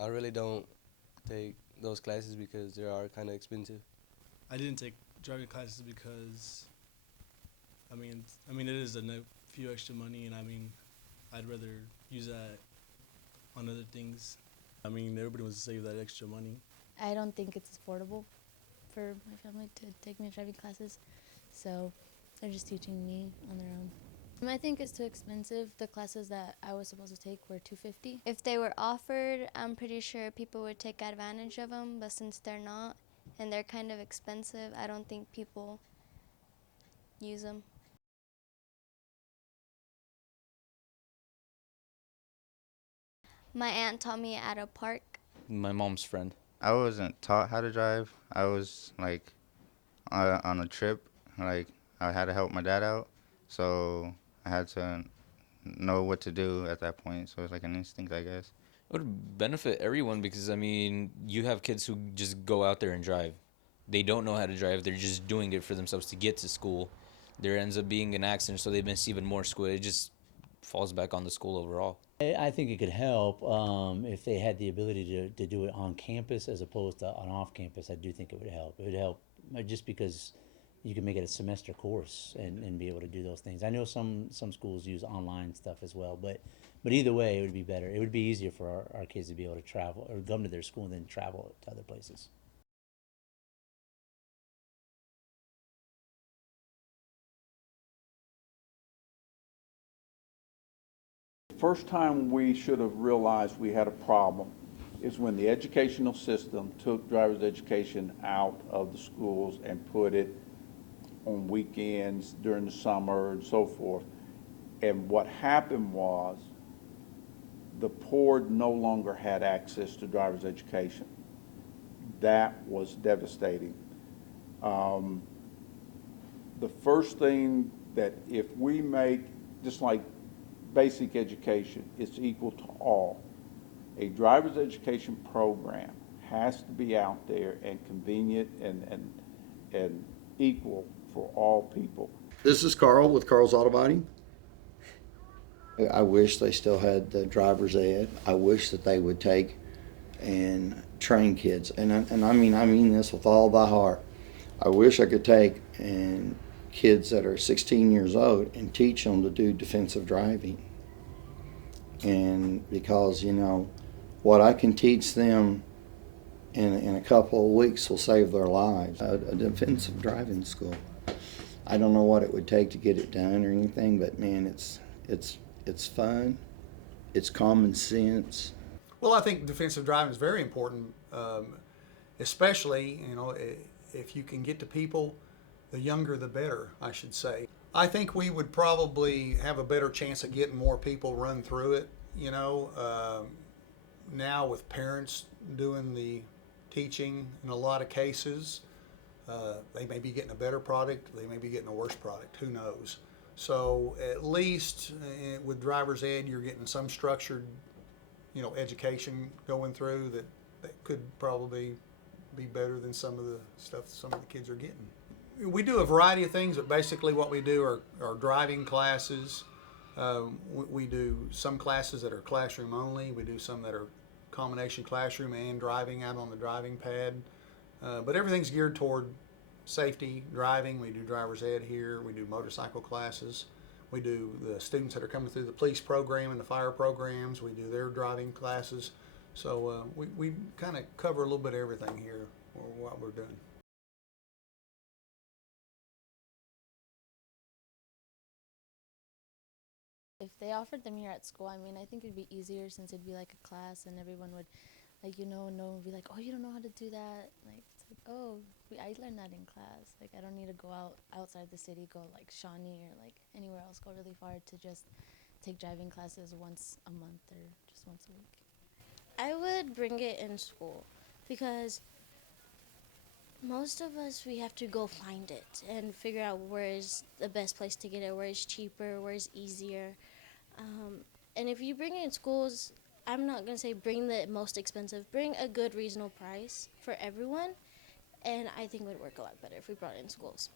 I really don't take those classes because they are kind of expensive. I didn't take driving classes because it is few extra money, and I'd rather use that on other things. Everybody wants to save that extra money. I don't think it's affordable for my family to take me to driving classes, so they're just teaching me on their own. I think it's too expensive. The classes that I was supposed to take were $250. If they were offered, I'm pretty sure people would take advantage of them, but since they're not and they're kind of expensive, I don't think people use them. My aunt taught me at a park. My mom's friend. I wasn't taught how to drive. I was like on a trip. Like I had to help my dad out, so I had to know what to do at that point. So it's like an instinct, I guess. It would benefit everyone because you have kids who just go out there and drive. They don't know how to drive. They're just doing it for themselves to get to school. There ends up being an accident, so they miss even more school. It just falls back on the school overall. I think it could help if they had the ability to do it on campus as opposed to on off campus. I do think it would help. It would help just because you can make it a semester course and be able to do those things. I know some schools use online stuff as well, but either way, it would be better. It would be easier for our kids to be able to travel or come to their school and then travel to other places. First time we should have realized we had a problem is when the educational system took driver's education out of the schools and put it on weekends during the summer and so forth. And what happened was the poor no longer had access to driver's education. That was devastating. The first thing that if we make, just like basic education, it's equal to all. A driver's education program has to be out there and convenient and equal for all people. This is Carl with Carl's Auto Body. I wish they still had the driver's ed. I wish that they would take and train kids. And I mean this with all my heart. I wish I could take and kids that are 16 years old and teach them to do defensive driving. And because, what I can teach them in a couple of weeks will save their lives. A defensive driving school. I don't know what it would take to get it done or anything, but man, it's fun. It's common sense. Well, I think defensive driving is very important, especially, if you can get to people, the younger the better, I should say. I think we would probably have a better chance of getting more people run through it, now with parents doing the teaching in a lot of cases. They may be getting a better product, they may be getting a worse product, who knows. So at least with driver's ed, you're getting some structured, education going through that could probably be better than some of the stuff some of the kids are getting. We do a variety of things, but basically what we do are driving classes. We do some classes that are classroom only. We do some that are combination classroom and driving out on the driving pad. But everything's geared toward safety, driving. We do driver's ed here. We do motorcycle classes. We do the students that are coming through the police program and the fire programs. We do their driving classes. So we kind of cover a little bit of everything here, or what we're doing. If they offered them here at school, I think it'd be easier since it'd be like a class and everyone would, no one would be like, oh, you don't know how to do that. It's like, oh, I learned that in class. I don't need to go outside the city, go like Shawnee or anywhere else, go really far to just take driving classes once a month or just once a week. I would bring it in school because most of us, we have to go find it and figure out where is the best place to get it, where is cheaper, where is easier. And if you bring it in schools, I'm not going to say bring the most expensive, bring a good reasonable price for everyone, and I think it would work a lot better if we brought it in schools.